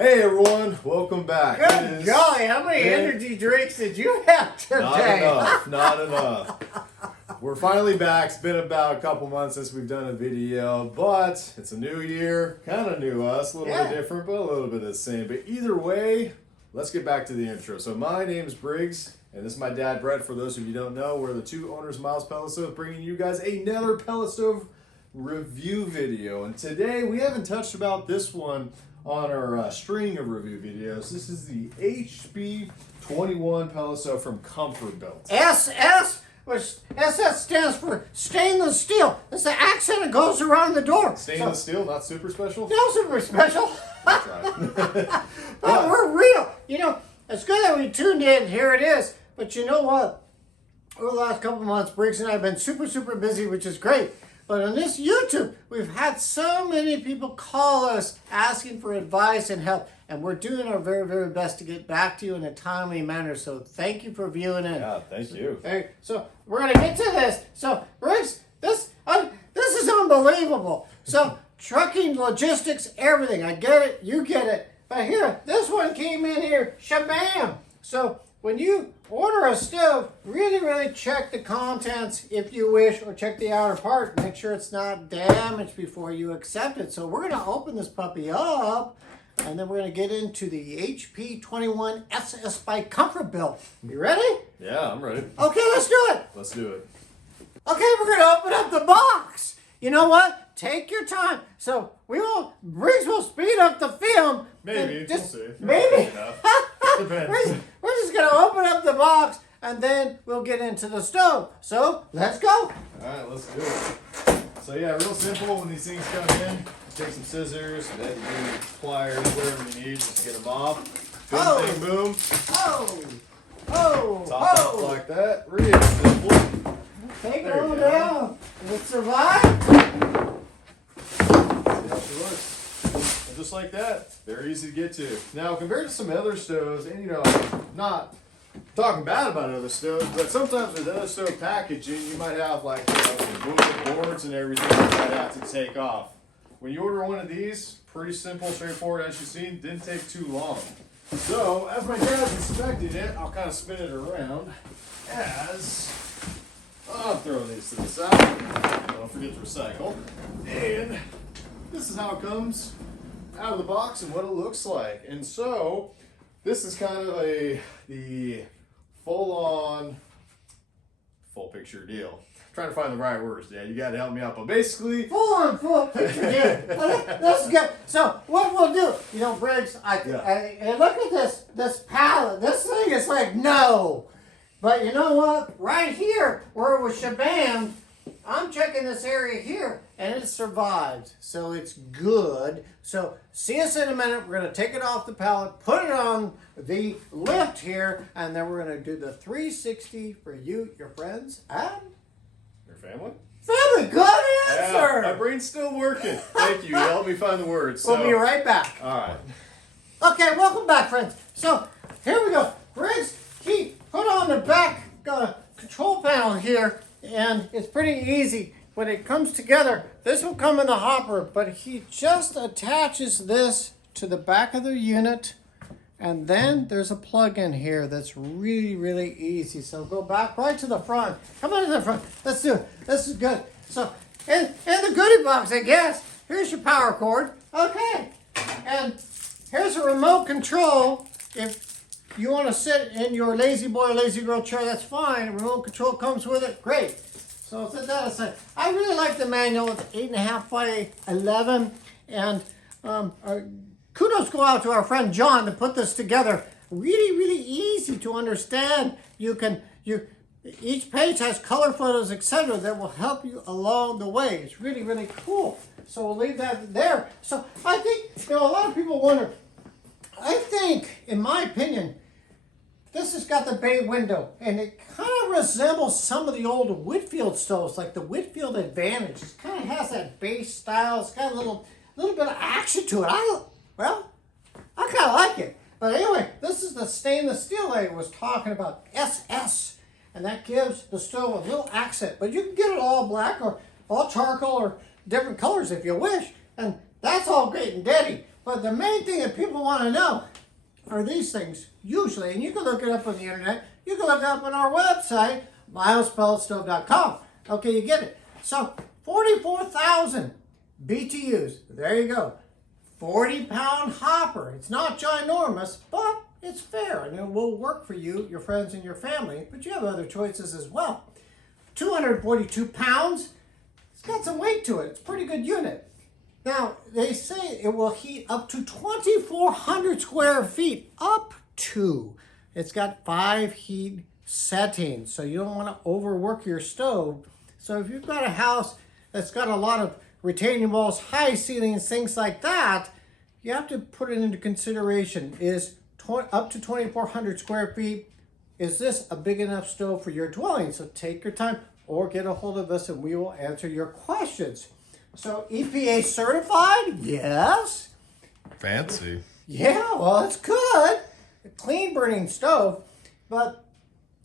Hey everyone, welcome back. Good golly, how many energy drinks did you have today? Not enough. We're finally back. It's been about a couple months since we've done a video, but it's a new year, kind of new us, a little bit different, but a little bit the same. But either way, let's get back to the intro. So my name is Briggs, and this is my dad, Brett. For those of you who don't know, we're the two owners of Miles Pellet Stove, bringing you guys another pellet stove review video. And today, we haven't touched about this one on our string of review videos. This is the HP21 Pellet Stove from ComfortBilt. SS, which SS stands for stainless steel. It's the accent that goes around the door. Stainless steel, not super special? No super special. That's right. But we're real. You know, it's good that we tuned in. Here it is. But you know what? Over the last couple months, Briggs and I have been super busy, which is great. But on this YouTube, we've had so many people call us asking for advice and help. And we're doing our very best to get back to you in a timely manner. So thank you for viewing in. Yeah, thank you. Okay, so we're going to get to this. So, Briggs, this is unbelievable. So, trucking, logistics, everything. I get it. You get it. But here, this one came in here. Shabam. So, when you order a stove, really check the contents if you wish, or check the outer part. Make sure it's not damaged before you accept it. So we're going to open this puppy up, and then we're going to get into the HP21 SS by ComfortBilt. You ready? Yeah, I'm ready. Okay, let's do it. Let's do it. Okay, we're going to open up the box. You know what? Take your time. So Briggs will speed up the film. Maybe, we'll see. Maybe. Depends. We're just going to open up the box, and then we'll get into the stove. So, let's go. All right, let's do it. So yeah, real simple. When these things come in, take some scissors, pliers, whatever you need, just get them off. Good thing, boom. Top off like that. Really simple. Take it on down. Will it survive? See how she looks. And just like that, very easy to get to. Now, compared to some other stoves, and you know, not talking bad about other stoves, but sometimes with other stove packaging, you might have like some moving boards and everything you might have to take off. When you order one of these, pretty simple, straightforward, as you've seen, didn't take too long. So, as my dad's inspecting it, I'll kind of spin it around as I'll throw these to the side. Don't forget to recycle. And this is how it comes out of the box and what it looks like. And so, this is kind of the full-on, full picture deal. I'm trying to find the right words, Dad. You got to help me out. But basically, full picture deal. Let's go. So what we'll do, you know, Briggs, and look at this pallet. This thing is like no. But you know what? Right here, where it was shabam, I'm checking this area here, and it survived. So it's good. So see us in a minute. We're going to take it off the pallet, put it on the lift here, and then we're going to do the 360 for you, your friends, and your family. Family, good answer. Yeah, my brain's still working. Thank you. You helped me find the words. We'll be right back. All right. Okay, welcome back, friends. So here we go. Briggs, he put on the back control panel here, and it's pretty easy. When it comes together, this will come in the hopper, but he just attaches this to the back of the unit, and then there's a plug in here that's really easy. So go back right to the front. Come on to the front. Let's do it. This is good. So in the goodie box, I guess, here's your power cord. Okay. And here's a remote control. If you want to sit in your lazy boy, lazy girl chair, that's fine. Remote control comes with it. Great. So set that aside. I really like the manual. It's 8.5 by 11. And kudos go out to our friend John to put this together. Really easy to understand. Each page has color photos, etc. that will help you along the way. It's really cool. So we'll leave that there. So I think, you know, a lot of people wonder, I think, in my opinion, this has got the bay window, and it kind of resembles some of the old Whitfield stoves, like the Whitfield Advantage. It kind of has that bay style. It's got a little bit of action to it. I kind of like it. But anyway, this is the stainless steel I was talking about, SS, and that gives the stove a little accent. But you can get it all black or all charcoal or different colors if you wish, and that's all great and dandy. But the main thing that people want to know are these things, usually, and you can look it up on the internet. You can look it up on our website, milespelletstove.com. Okay, you get it. So, 44,000 BTUs. There you go. 40-pound hopper. It's not ginormous, but it's fair, and it will work for you, your friends, and your family, but you have other choices as well. 242 pounds. It's got some weight to it. It's a pretty good unit. Now, they say it will heat up to 2,400 square feet. Up to. It's got 5 heat settings, so you don't want to overwork your stove. So if you've got a house that's got a lot of retaining walls, high ceilings, things like that, you have to put it into consideration. Is up to 2,400 square feet, is this a big enough stove for your dwelling? So take your time or get a hold of us and we will answer your questions. So EPA certified? Yes. Fancy. Yeah, well, it's good. A clean burning stove, but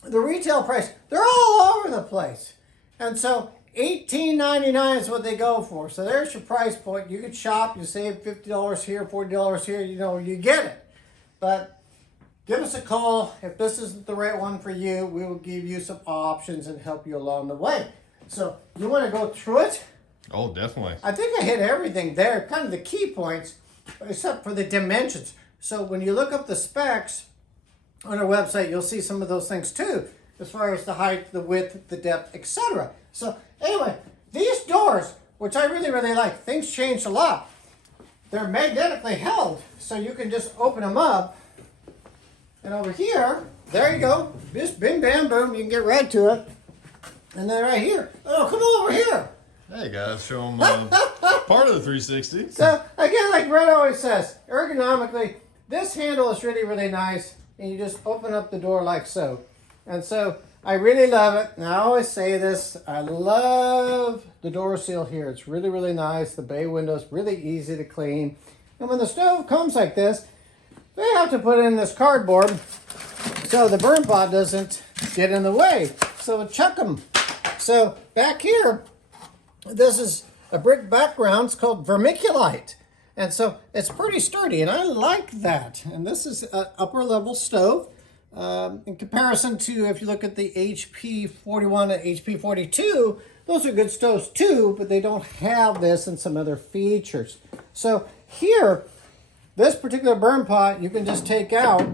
the retail price, they're all over the place. And so $18.99 is what they go for. So there's your price point. You could shop, you save $50 here, $40 here, you know, you get it. But give us a call. If this isn't the right one for you, we will give you some options and help you along the way. So you want to go through it? Oh, definitely. I think I hit everything there, kind of the key points, except for the dimensions. So when you look up the specs on our website, you'll see some of those things too, as far as the height, the width, the depth, etc. So anyway, these doors, which I really, really like, things changed a lot. They're magnetically held, so you can just open them up. And over here, there you go. Just bing, bam, boom, you can get right to it. And then right here, oh, come over here. Hey guys, show them part of the 360. So again, like Brett always says, ergonomically, this handle is really, really nice. And you just open up the door like so. And so I really love it. And I always say this, I love the door seal here. It's really, really nice. The bay window is really easy to clean. And when the stove comes like this, they have to put in this cardboard so the burn pot doesn't get in the way. So chuck them. So back here, this is a brick background. It's called vermiculite. And so it's pretty sturdy, and I like that. And this is an upper level stove. In comparison to, if you look at the HP21 and HP42, those are good stoves too, but they don't have this and some other features. So here, this particular burn pot, you can just take out,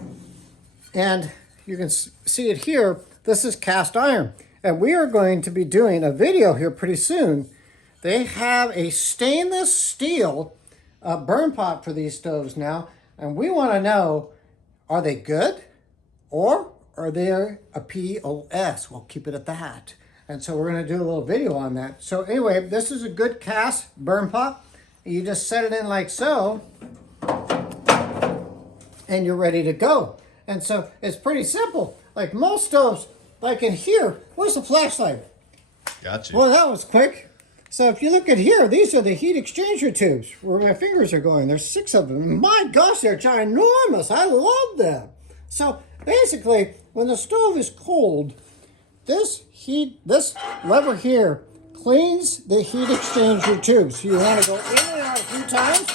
and you can see it here. This is cast iron. And we are going to be doing a video here pretty soon. They have a stainless steel burn pot for these stoves now. And we want to know, are they good? Or are they a POS? We'll keep it at that. And so we're going to do a little video on that. So anyway, this is a good cast burn pot. You just set it in like so. And you're ready to go. And so it's pretty simple. Like most stoves, like in here, where's the flashlight? Gotcha. Well, that was quick. So if you look at here, these are the heat exchanger tubes where my fingers are going. There's 6 of them. My gosh, they're ginormous. I love them. So basically, when the stove is cold, this lever here cleans the heat exchanger tubes. You want to go in and out a few times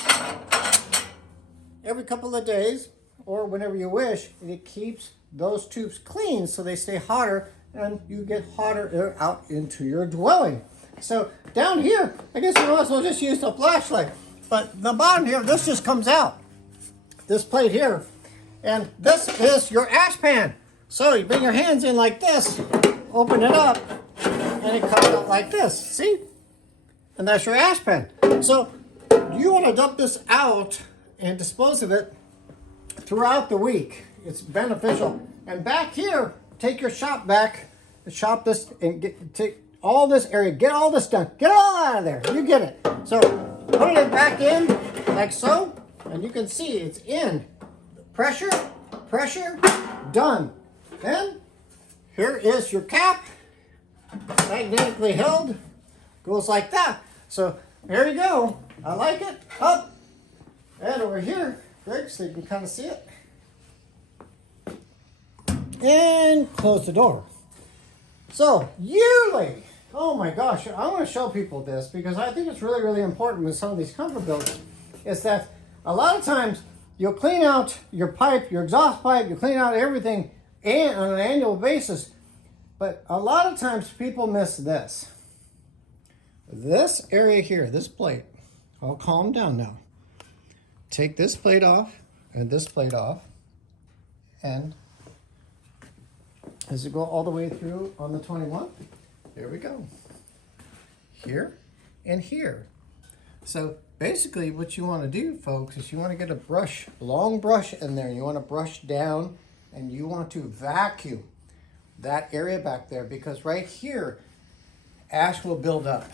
every couple of days or whenever you wish, and it keeps those tubes clean so they stay hotter and you get hotter air out into your dwelling. So down here, I guess we might as well just use the flashlight. But the bottom here, this just comes out. This plate here. And this is your ash pan. So you bring your hands in like this, open it up, and it comes out like this. See? And that's your ash pan. So you want to dump this out and dispose of it throughout the week. It's beneficial. And back here, take your shop back, shop this, and take all this area, get all this done. Get it all out of there. You get it. So put it back in like so, and you can see it's in. Pressure, pressure, done. Then here is your cap, magnetically held, goes like that. So there you go. I like it. Up and over here, Greg, so you can kind of see it. And close the door. So yearly, oh my gosh, I want to show people this because I think it's really, really important with some of these ComfortBilts is that a lot of times you'll clean out your pipe, your exhaust pipe, you clean out everything on an annual basis. But a lot of times people miss this. This area here, this plate, I'll calm down now. Take this plate off and this plate off. And as you go all the way through on the 21, there we go. Here and here. So basically what you want to do, folks, is you want to get a brush, a long brush in there. You want to brush down and you want to vacuum that area back there, because right here, ash will build up.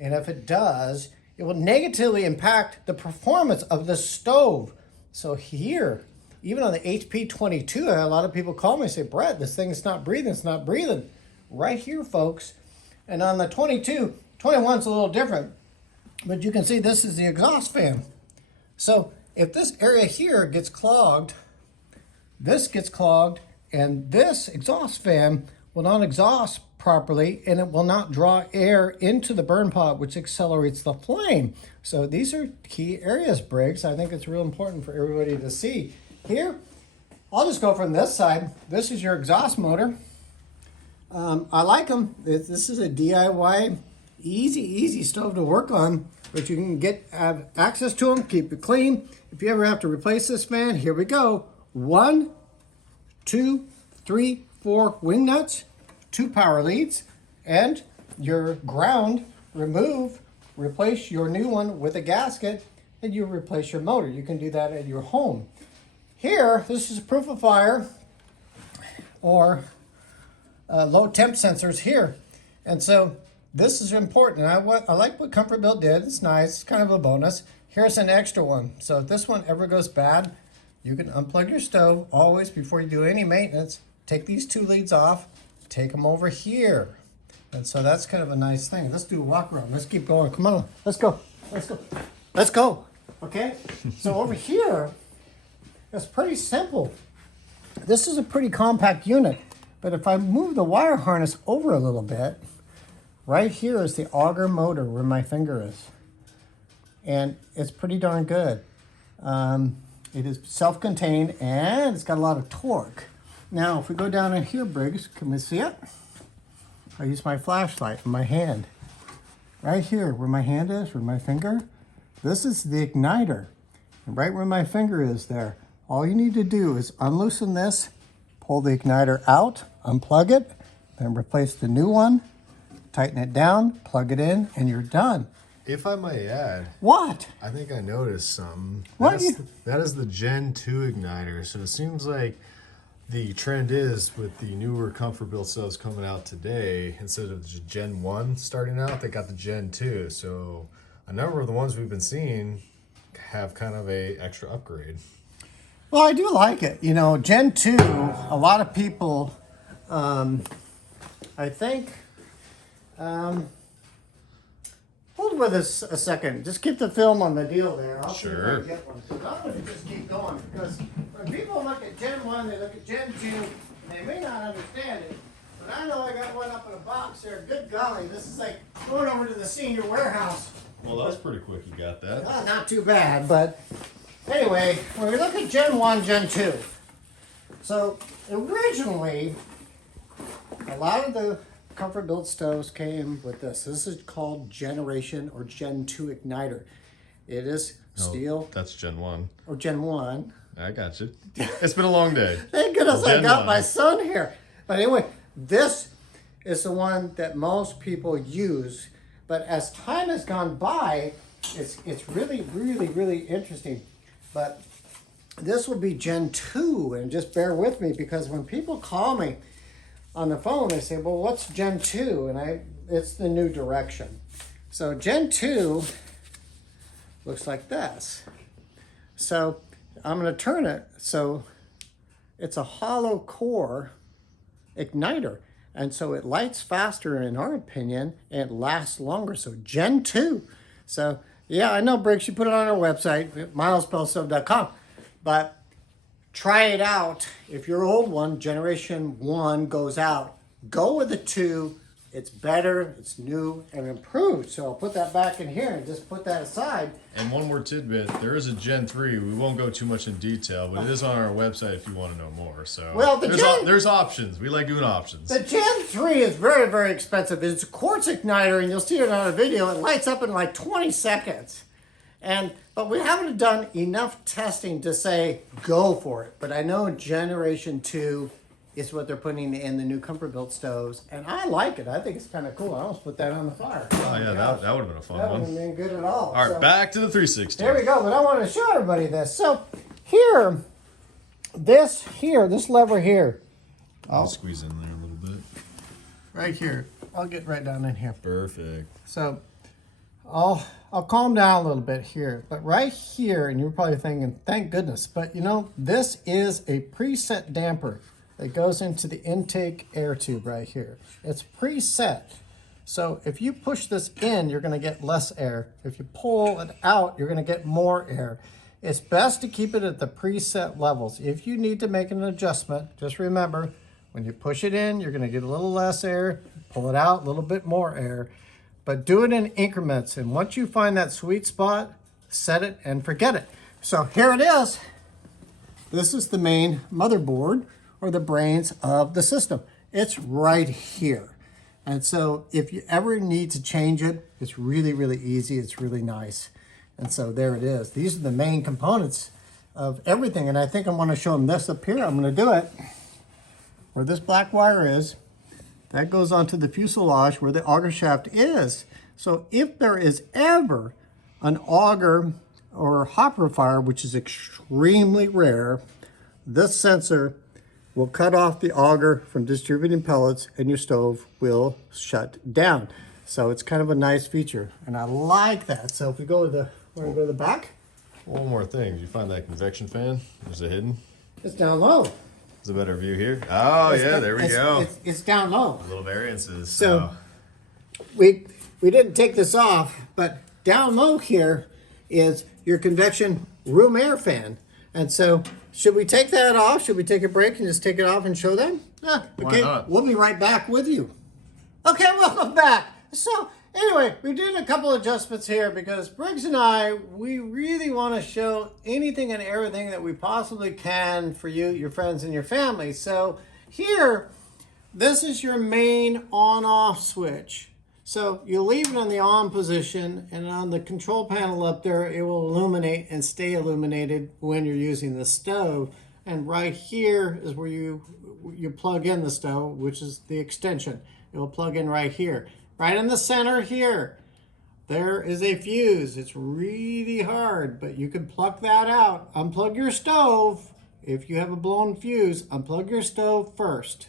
And if it does, it will negatively impact the performance of the stove. So here, even on the HP22, a lot of people call me and say, Brett, this thing is not breathing, it's not breathing. Right here, folks. And on the 22, 21's a little different, but you can see this is the exhaust fan. So if this area here gets clogged, this gets clogged, and this exhaust fan will not exhaust properly, and it will not draw air into the burn pot, which accelerates the flame. So these are key areas, Briggs. I think it's real important for everybody to see. Here, I'll just go from this side. This is your exhaust motor. I like them. This is a DIY, easy stove to work on, but you can have access to them, keep it clean. If you ever have to replace this fan, here we go. 1, 2, 3, 4 wing nuts, 2 power leads, and your ground, replace your new one with a gasket, and you replace your motor. You can do that at your home. Here, this is proof of fire or low temp sensors here. And so this is important. I like what ComfortBilt did. It's nice, it's kind of a bonus. Here's an extra one. So if this one ever goes bad, you can unplug your stove always before you do any maintenance. Take these 2 leads off, take them over here. And so that's kind of a nice thing. Let's do a walk around. Let's keep going. Come on, let's go. Let's go. Okay? So over here, it's pretty simple. This is a pretty compact unit, but if I move the wire harness over a little bit, right here is the auger motor where my finger is. And it's pretty darn good. It is self-contained and it's got a lot of torque. Now, if we go down in here, Briggs, can we see it? I use my flashlight in my hand. Right here, where my hand is, where my finger, this is the igniter. And right where my finger is there, all you need to do is unloosen this, pull the igniter out, unplug it, then replace the new one, tighten it down, plug it in, and you're done. If I may add. What? I think I noticed something. What? That is the Gen 2 igniter. So it seems like the trend is with the newer ComfortBilt stoves coming out today, instead of the Gen 1 starting out, they got the Gen 2. So a number of the ones we've been seeing have kind of a extra upgrade. Well, I do like it. You know, Gen 2, a lot of people, I think, hold with us a second. Just keep the film on the deal there. I'll see if I can get one. I'm going to just keep going, because when people look at Gen 1, they look at Gen 2, and they may not understand it. But I know I got one up in a box there. Good golly, this is like going over to the senior warehouse. Well, that's pretty quick you got that. Not too bad, but anyway, when we look at Gen 1, Gen 2, so originally, a lot of the ComfortBilt stoves came with this. This is called Generation or Gen 2 igniter. It is steel. That's Gen 1. Or Gen 1. I got you. It's been a long day. Thank goodness I got 1. my son here. But anyway, this is the one that most people use. But as time has gone by, it's really interesting. But this will be Gen 2, and just bear with me, because when people call me on the phone, they say, well, what's Gen 2? And it's the new direction. So Gen 2 looks like this. So I'm going to turn it so it's a hollow core igniter. And so it lights faster, in our opinion, and it lasts longer. So Gen 2. So yeah, I know, Briggs, you put it on our website, milespellstove.com. But try it out. If your old one, Generation 1, goes out, go with the 2, It's better, it's new, and improved. So I'll put that back in here and just put that aside. And one more tidbit, there is a Gen 3. We won't go too much in detail, but it is on our website if you want to know more. So well, there's options. We like doing options. The Gen 3 is very, very expensive. It's a quartz igniter, and you'll see it on a video. It lights up in like 20 seconds. But we haven't done enough testing to say go for it. But I know Generation 2 is what they're putting in the new ComfortBilt stoves, and I like it. I think it's kind of cool. I almost put that on the fire. Oh yeah, that would have been a fun that one. That wouldn't have been good at all. All right, back to the 360. Here we go, but I want to show everybody this. So here, this lever here. I'll squeeze in there a little bit. Right here. I'll get right down in here. Perfect. So I'll calm down a little bit here, but right here, and you're probably thinking, thank goodness, but you know, this is a preset damper that goes into the intake air tube right here. It's preset. So if you push this in, you're gonna get less air. If you pull it out, you're gonna get more air. It's best to keep it at the preset levels. If you need to make an adjustment, just remember, when you push it in, you're gonna get a little less air, pull it out, a little bit more air, but do it in increments. And once you find that sweet spot, set it and forget it. So here it is. This is the main motherboard, or the brains of the system. It's right here. And so if you ever need to change it, it's really, really easy. It's really nice. And so there it is. These are the main components of everything. And I think I want to show them this up here. I'm going to do it. Where this black wire is, that goes onto the fuselage where the auger shaft is. So if there is ever an auger or hopper fire, which is extremely rare, this sensor will cut off the auger from distributing pellets and your stove will shut down. So it's kind of a nice feature, and I like that. So if we go to the back. One more thing. Did you find that convection fan? Is it hidden? It's down low. Is a better view here? Oh yeah, there we go. It's down low. Little variances. So we didn't take this off, but down low here is your convection room air fan. And so, should we take that off? Should we take a break and just take it off and show them? Why not? We'll be right back with you. Okay, welcome back. So, anyway, we did a couple adjustments here because Briggs and I, we really want to show anything and everything that we possibly can for you, your friends, and your family. So, here, this is your main on-off switch. So you leave it in the on position, and on the control panel up there, it will illuminate and stay illuminated when you're using the stove. And right here is where you plug in the stove, which is the extension. It will plug in right here. Right in the center here, there is a fuse. It's really hard, but you can pluck that out. Unplug your stove. If you have a blown fuse, unplug your stove first.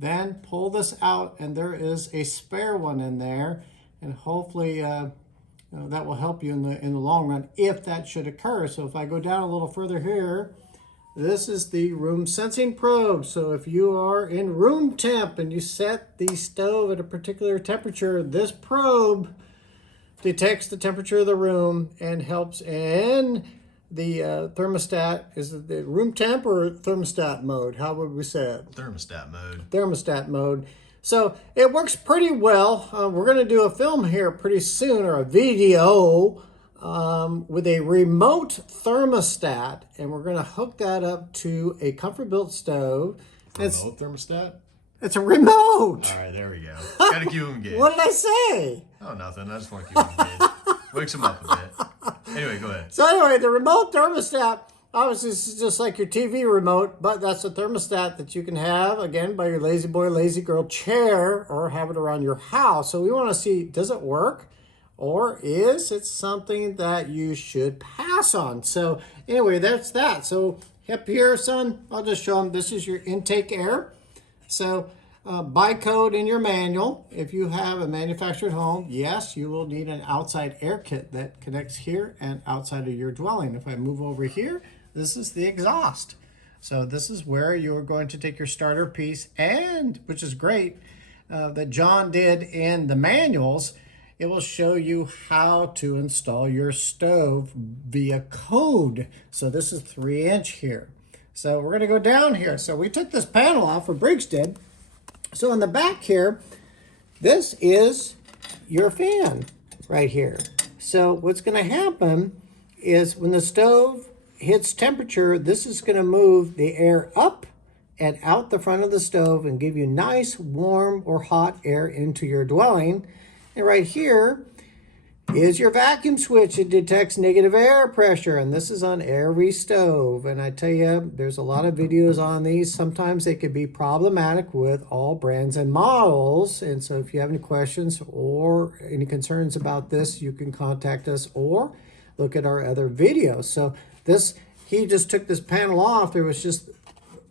Then pull this out, and there is a spare one in there, and hopefully that will help you in the long run if that should occur. So if I go down a little further here, this is the room sensing probe. So if you are in room temp and you set the stove at a particular temperature, this probe detects the temperature of the room and helps in the thermostat. Is it the room temp or thermostat mode? How would we say it? Thermostat mode. Thermostat mode. So it works pretty well. We're going to do a film here pretty soon, or a video with a remote thermostat, and we're going to hook that up to a ComfortBilt stove. Remote thermostat? It's a remote. All right, there we go. Gotta keep them engaged. What did I say? Oh, nothing. I just want to keep them engaged. Wakes them up a bit. Anyway, go ahead. So anyway, the remote thermostat, obviously this is just like your TV remote, but that's a thermostat that you can have, again, by your lazy boy, lazy girl chair, or have it around your house. So we want to see, does it work? Or is it something that you should pass on? So anyway, that's that. So up here, son, I'll just show them, this is your intake air. So by code in your manual, if you have a manufactured home, yes, you will need an outside air kit that connects here and outside of your dwelling. If I move over here, this is the exhaust. So this is where you're going to take your starter piece, and which is great that John did in the manuals. It will show you how to install your stove via code. So this is 3-inch here. So we're going to go down here. So we took this panel off, or Briggs did. So in the back here, this is your fan right here. So what's going to happen is when the stove hits temperature, this is going to move the air up and out the front of the stove and give you nice warm or hot air into your dwelling. And right here is your vacuum switch. It detects negative air pressure, and this is on every stove. And I tell you, there's a lot of videos on these. Sometimes they could be problematic with all brands and models. And so if you have any questions or any concerns about this, you can contact us or look at our other videos. So this, he just took this panel off. There was just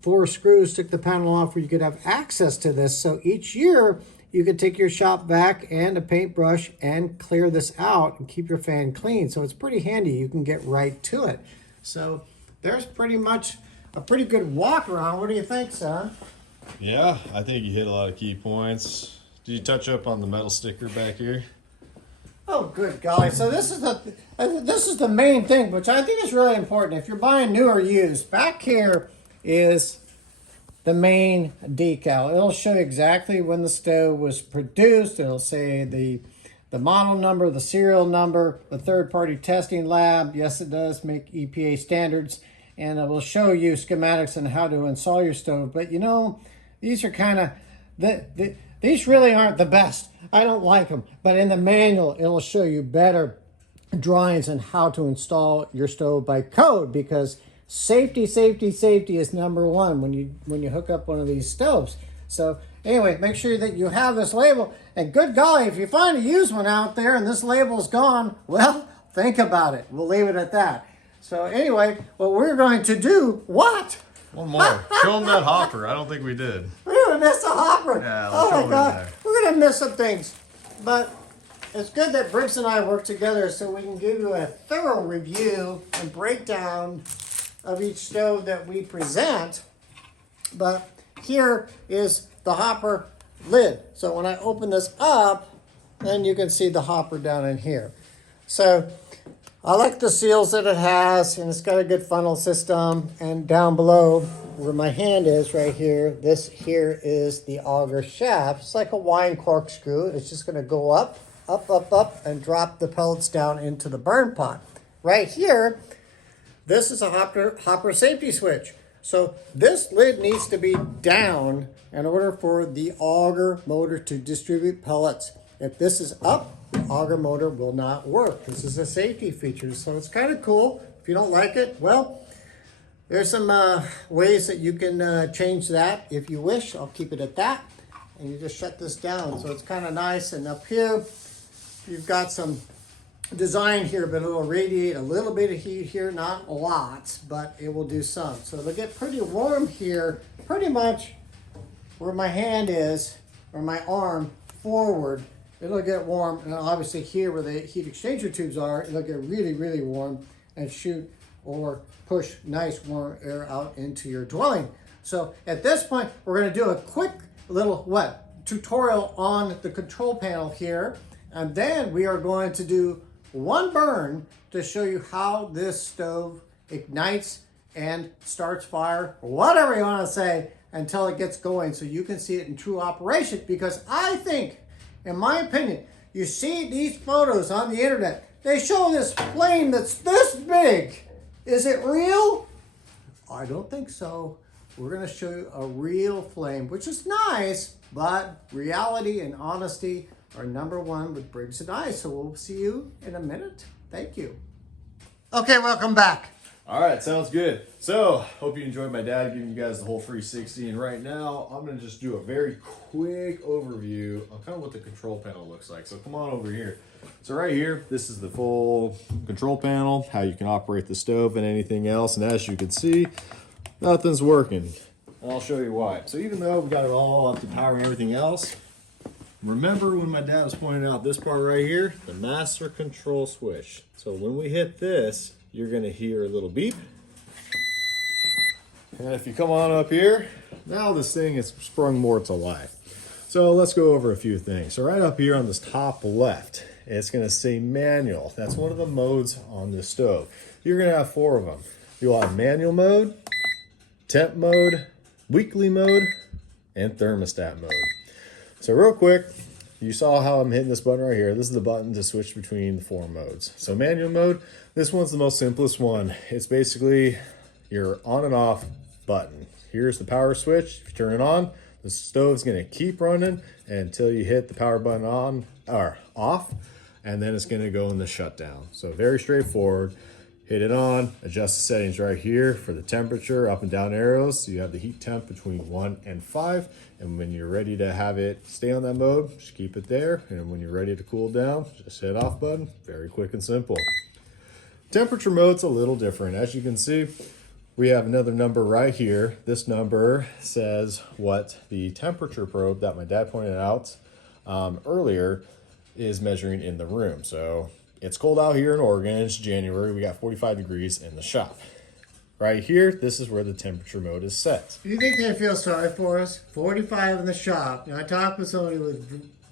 4 screws, took the panel off where you could have access to this. So each year, you can take your shop vac and a paintbrush and clear this out and keep your fan clean. So it's pretty handy. You can get right to it. So there's pretty much a pretty good walk around. What do you think, son? Yeah, I think you hit a lot of key points. Did you touch up on the metal sticker back here? Oh, good golly. So this is the main thing, which I think is really important. If you're buying new or used, back here is the main decal. It'll show you exactly when the stove was produced. It'll say the model number, the serial number, the third-party testing lab. Yes, it does make EPA standards. And it will show you schematics on how to install your stove. But you know, these are kind of, these really aren't the best. I don't like them. But in the manual, it'll show you better drawings on how to install your stove by code, because safety is number one when you hook up one of these stoves. So anyway, make sure that you have this label. And good golly, if you find a used one out there and this label's gone, well, think about it. We'll leave it at that. So anyway, what we're going to do, what? One more. Show them that hopper. I don't think we did. We're going to miss the hopper. Yeah, oh my show God. We're going to miss some things. But it's good that Briggs and I work together so we can give you a thorough review and breakdown of each stove that we present. But here is the hopper lid. So when I open this up, then you can see the hopper down in here. So I like the seals that it has, and it's got a good funnel system. And down below where my hand is right here, this here is the auger shaft. It's like a wine corkscrew. It's just gonna go up, and drop the pellets down into the burn pot. Right here, this is a hopper safety switch. So this lid needs to be down in order for the auger motor to distribute pellets. If this is up, the auger motor will not work. This is a safety feature, so it's kind of cool. If you don't like it, well, there's some ways that you can change that if you wish. I'll keep it at that. And you just shut this down. So it's kind of nice. And up here, you've got some design here, but it'll radiate a little bit of heat here, not lots, but it will do some. So it'll get pretty warm here, pretty much where my hand is, or my arm forward. It'll get warm, and obviously here where the heat exchanger tubes are, it'll get really, really warm and shoot or push nice warm air out into your dwelling. So at this point, we're gonna do a quick little tutorial on the control panel here, and then we are going to do one burn to show you how this stove ignites and starts fire, or whatever you want to say, until it gets going so you can see it in true operation. Because I think, in my opinion, you see these photos on the internet, they show this flame that's this big. Is it real? I don't think so. We're going to show you a real flame, which is nice, but reality and honesty are number one with Briggs and I. So we'll see you in a minute. Thank you. Okay, welcome back. All right, sounds good. So, hope you enjoyed my dad giving you guys the whole 360. And right now, I'm going to just do a very quick overview on kind of what the control panel looks like. So come on over here. So right here, this is the full control panel, how you can operate the stove and anything else. And as you can see, nothing's working. And I'll show you why. So even though we got it all up to power and everything else, remember when my dad was pointing out this part right here, the master control switch. So when we hit this, you're gonna hear a little beep. And if you come on up here, now this thing is sprung more to life. So let's go over a few things. So right up here on this top left, it's gonna say manual. That's one of the modes on the stove. You're gonna have 4 of them. You'll have manual mode, temp mode, weekly mode, and thermostat mode. So real quick, you saw how I'm hitting this button right here. This is the button to switch between the 4 modes. So manual mode, this one's the most simplest one. It's basically your on and off button. Here's the power switch. If you turn it on, the stove's gonna keep running until you hit the power button on or off, and then it's gonna go in the shutdown. So very straightforward. Hit it on, adjust the settings right here for the temperature, up and down arrows. So you have the heat temp between 1 and 5. And when you're ready to have it stay on that mode, just keep it there. And when you're ready to cool down, just hit off button. Very quick and simple. Temperature mode's a little different. As you can see, we have another number right here. This number says what the temperature probe that my dad pointed out earlier is measuring in the room. So it's cold out here in Oregon. It's January. We got 45 degrees in the shop. Right here, this is where the temperature mode is set. Do you think they feel sorry for us? 45 in the shop. Now, I talked with somebody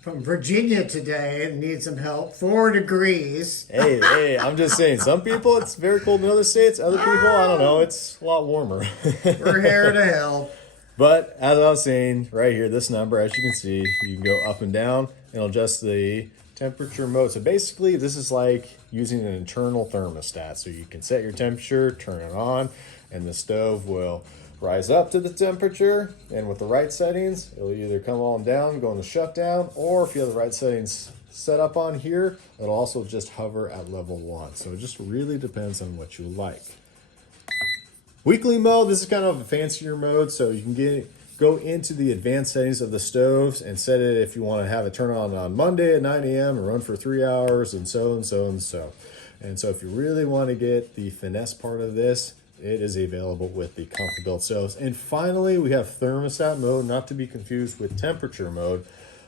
from Virginia today and needs some help. 4 degrees. Hey, I'm just saying, some people it's very cold in other states. Other people, I don't know, it's a lot warmer. We're here to help. But as I was saying, right here, this number, as you can see, you can go up and down and adjust the temperature mode. So basically, this is like using an internal thermostat. So you can set your temperature, turn it on, and the stove will rise up to the temperature. And with the right settings, it'll either come on down, go in the shutdown, or if you have the right settings set up on here, it'll also just hover at level 1. So it just really depends on what you like. Weekly mode, this is kind of a fancier mode, so you can go into the advanced settings of the stoves and set it if you want to have it turn on Monday at 9 a.m. and run for 3 hours and so and so and so. And so if you really want to get the finesse part of this, it is available with the ComfortBilt stoves. And finally, we have thermostat mode, not to be confused with temperature mode.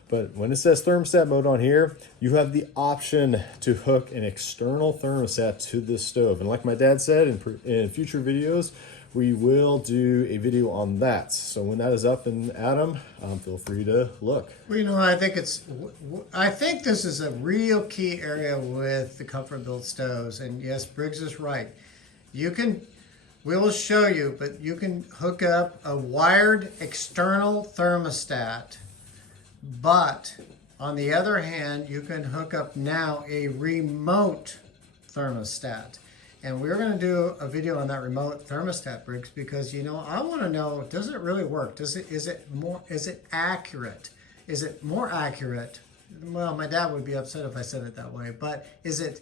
But when it says thermostat mode on here, you have the option to hook an external thermostat to this stove. And like my dad said in future videos, we will do a video on that. So when that is up and Adam, feel free to look. Well, you know, I think this is a real key area with the ComfortBilt stoves. And yes, Briggs is right. We'll show you, but you can hook up a wired external thermostat. But on the other hand, you can hook up now a remote thermostat. And we're going to do a video on that remote thermostat, Briggs, because, you know, I want to know, does it really work? Is it accurate? Is it more accurate? Well, my dad would be upset if I said it that way, but is it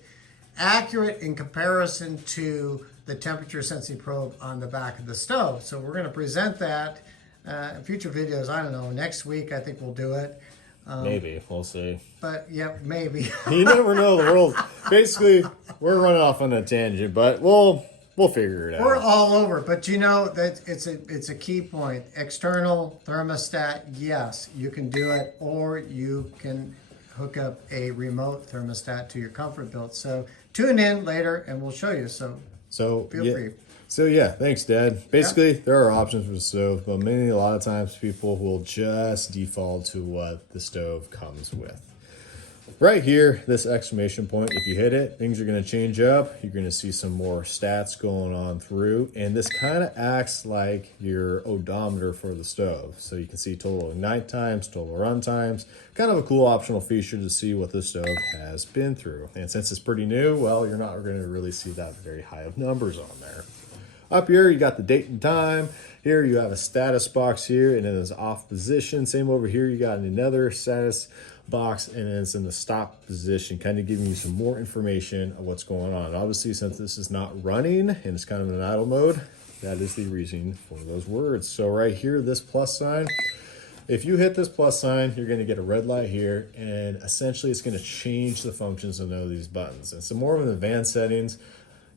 accurate in comparison to the temperature sensing probe on the back of the stove? So we're going to present that in future videos. I don't know, next week I think we'll do it. Maybe, we'll see. But yeah, maybe. You never know, the world. Basically, we're running off on a tangent, but we'll figure it out. We're all over, but you know that it's a key point. External thermostat, yes, you can do it, or you can hook up a remote thermostat to your ComfortBilt. So tune in later and we'll show you. So feel free. So yeah, thanks, Dad. Basically, there are options for the stove, but a lot of times people will just default to what the stove comes with. Right here, this exclamation point, if you hit it, things are going to change up. You're going to see some more stats going on through, and this kind of acts like your odometer for the stove. So you can see total ignite times, total run times, kind of a cool optional feature to see what the stove has been through. And since it's pretty new, well, you're not going to really see that very high of numbers on there. Up here, you got the date and time. Here you have a status box here, and then it's off position. Same over here, you got another status box, and then it's in the stop position, kind of giving you some more information of what's going on. Obviously, since this is not running and it's kind of in idle mode, that is the reason for those words. So right here, this plus sign, if you hit this plus sign, you're going to get a red light here, and essentially it's going to change the functions of these buttons. And some more of the advanced settings.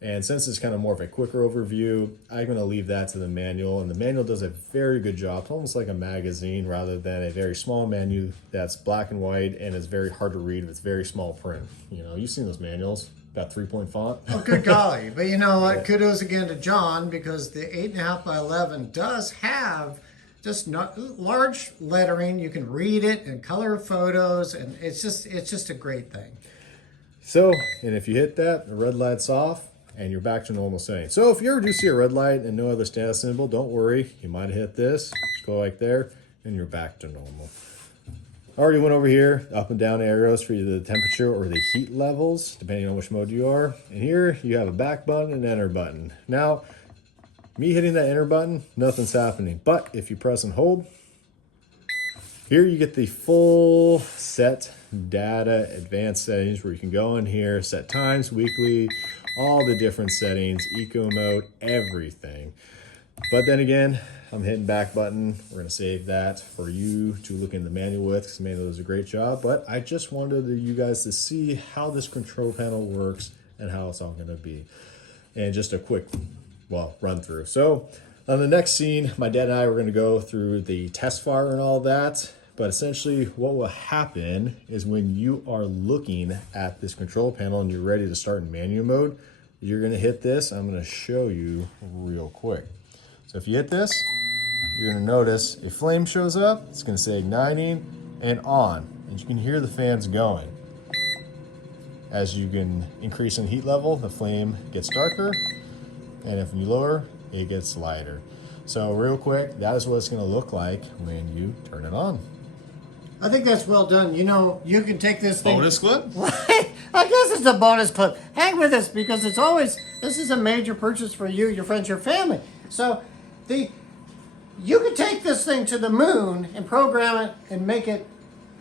And since it's kind of more of a quicker overview, I'm going to leave that to the manual. And the manual does a very good job. It's almost like a magazine rather than a very small menu that's black and white and is very hard to read. It's very small print. You know, you've seen those manuals, about 3-point font. Oh, good golly. But you know what? Kudos again to John, because the 8.5 by 11 does have just not large lettering. You can read it and color photos, and it's just a great thing. So, and if you hit that, the red light's off, and you're back to normal settings. So if you ever do see a red light and no other status symbol, don't worry. You might have hit this, just go like there, and you're back to normal. Already went over here, up and down arrows for either the temperature or the heat levels, depending on which mode you are. And here you have a back button and enter button. Now, me hitting that enter button, nothing's happening. But if you press and hold, here you get the full set data advanced settings where you can go in here, set times, weekly, all the different settings, eco mode, everything. But then again, I'm hitting back button. We're gonna save that for you to look in the manual with, because the manual does a great job. But I just wanted you guys to see how this control panel works and how it's all gonna be. And just a quick, well, run through. So on the next scene, my dad and I were gonna go through the test fire and all that. But essentially what will happen is when you are looking at this control panel and you're ready to start in manual mode, you're gonna hit this. I'm gonna show you real quick. So if you hit this, you're gonna notice a flame shows up. It's gonna say igniting and on. And you can hear the fans going. As you can increase in heat level, the flame gets darker. And if you lower, it gets lighter. So real quick, that is what it's gonna look like when you turn it on. I think that's well done. You know, you can take this thing. Bonus clip? I guess it's a bonus clip. Hang with us because it's always, this is a major purchase for you, your friends, your family. So you can take this thing to the moon and program it and make it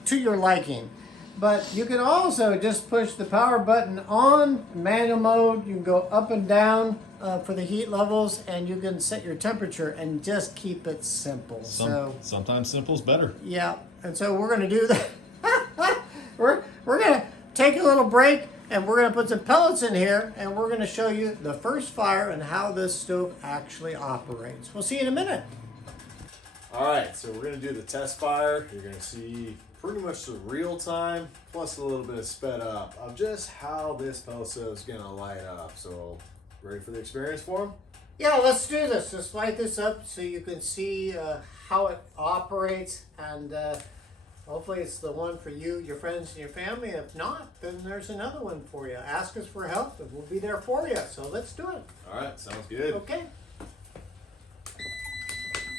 to your liking. But you can also just push the power button on manual mode. You can go up and down for the heat levels, and you can set your temperature and just keep it simple. Sometimes simple's better. Yeah, and so we're going to do that. we're going to take a little break, and we're going to put some pellets in here, and we're going to show you the first fire and how this stove actually operates. We'll see you in a minute. All right, so we're gonna do the test fire. You're gonna see pretty much the real time, plus a little bit of sped up of just how this pellet stove is gonna light up. So, ready for the experience form? Yeah, let's do this. Just light this up so you can see how it operates, and hopefully it's the one for you, your friends, and your family. If not, then there's another one for you. Ask us for help, and we'll be there for you. So let's do it. All right, sounds good. Okay.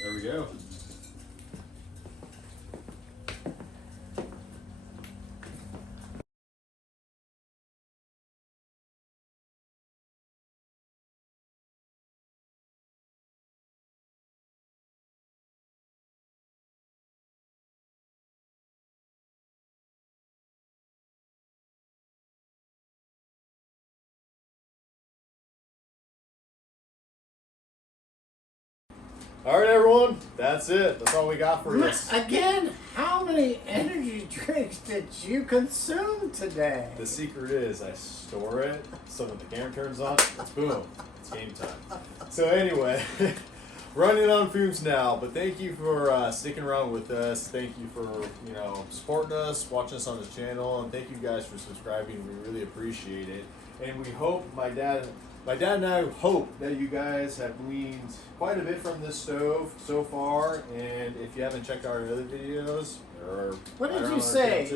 There we go. All right, everyone, that's it. That's all we got for you. Again, how many energy drinks did you consume today? The secret is I store it, so when the camera turns on, it's boom, it's game time. So anyway, running on fumes now, but thank you for sticking around with us. Thank you for, supporting us, watching us on the channel, and thank you guys for subscribing. We really appreciate it. And we hope, my dad and I hope that you guys have gleaned quite a bit from this stove so far. And if you haven't checked out our other videos, or what did you say?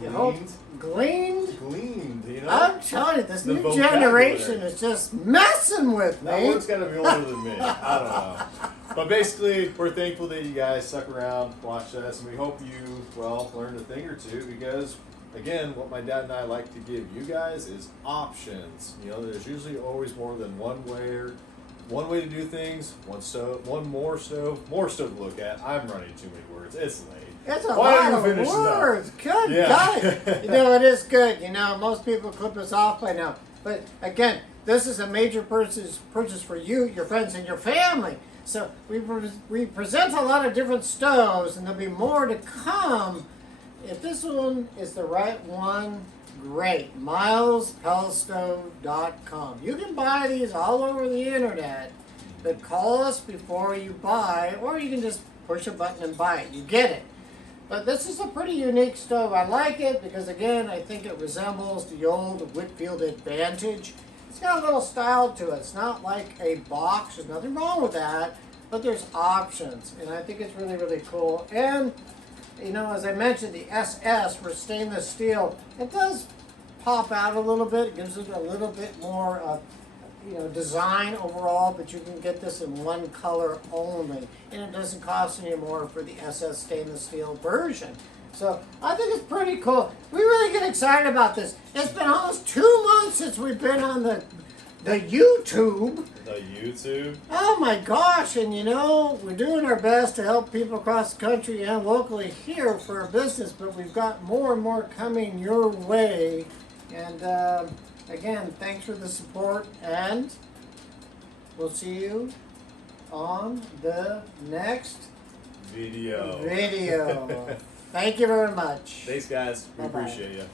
Gleaned? Gleaned, I'm telling you, this new generation is just messing with me. That one's got to be older than me. I don't know. But basically, we're thankful that you guys stuck around, watched us, and we hope you, learned a thing or two, because again, what my dad and I like to give you guys is options. There's usually always more than one way to do things, more stove to look at. I'm running too many words. It's late. It's a lot of words. Good God. It is good. Most people clip us off by now. But again, this is a major purchase for you, your friends, and your family. So we present a lot of different stoves, and there'll be more to come. If this one is the right one, great. MilesPelletStove.com. You can buy these all over the internet, but call us before you buy, or you can just push a button and buy it. You get it. But this is a pretty unique stove. I like it because, again, I think it resembles the old Whitfield Advantage. It's got a little style to it. It's not like a box. There's nothing wrong with that, but there's options, and I think it's really, really cool. And as I mentioned, the SS for stainless steel, it does pop out a little bit. It gives it a little bit more, design overall, but you can get this in one color only. And it doesn't cost any more for the SS stainless steel version. So I think it's pretty cool. We really get excited about this. It's been almost 2 months since we've been on the YouTube. The YouTube. Oh my gosh, and you know, we're doing our best to help people across the country and locally here for our business, but we've got more and more coming your way. And again, thanks for the support, and we'll see you on the next Video. Thank you very much. Thanks, guys. We Bye-bye. appreciate you.